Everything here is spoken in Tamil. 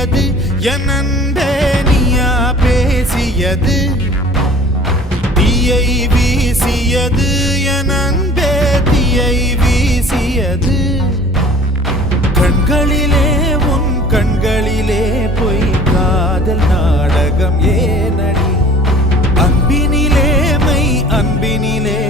பேசியது என் அன்பே நீயா பேசியது தீயை வீசியது என் அன்பே தீயை வீசியது கண்களிலே உன் கண்களிலே பொய் காதல் நாடகம் ஏனடி அன்பினிலே மை அன்பினிலே